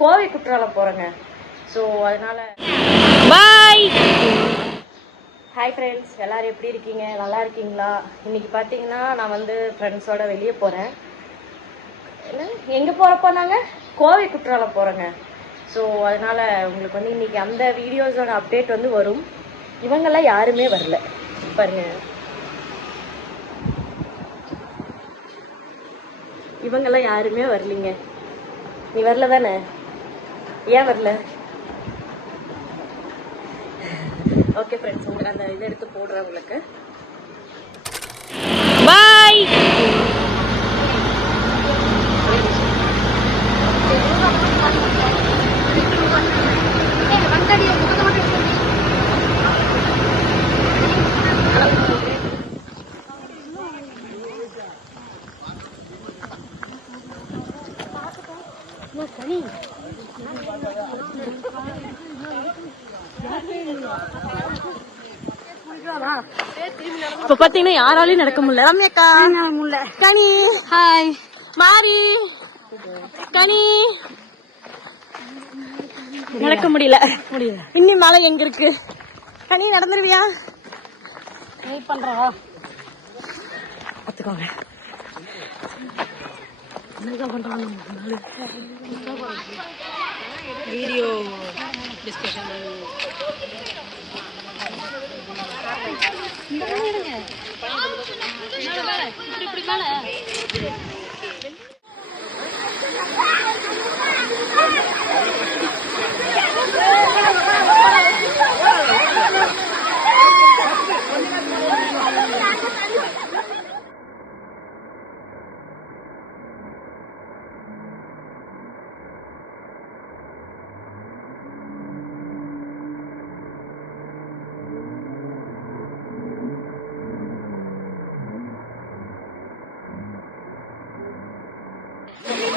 கோவை குற்றாலம் போகிறேங்க ஸோ அதனால bye hi friends எல்லாரும் எப்படி இருக்கீங்க? நல்லா இருக்கீங்களா? இன்னைக்கு பார்த்தீங்கன்னா நான் வந்து ஃப்ரெண்ட்ஸோட வெளியே போகிறேன் எங்கே போகிற போனாங்க கோவை குற்றாலம் போகிறேங்க ஸோ அதனால் உங்களுக்கு வந்து இன்னைக்கு அந்த வீடியோஸோட அப்டேட் வந்து வரும். இவங்கெல்லாம் யாருமே வரல. பாருங்க. இவங்கெல்லாம் யாருமே வரலீங்க. நீ வரல தானே? ஏன் வரல. ஓகே ஃப்ரெண்ட்ஸ் உங்களுக்கு அந்த இதை எடுத்து போடுறேன் உங்களுக்கு பாய் இப்ப பாத்தீங்கன்னா யாராலையும் நடக்க முடியல. ரம்யாக்கா. முடியல கனி. ஹாய் மாரி. கனி. நடக்க முடியல. முடியல. இன்னி மழை எங்க இருக்கு? கனி நடந்துருவியா? ட்ரை பண்றா. பாத்துக்கோங்க. வீடியோ டிஸ்கஷன் இப்படி மேல.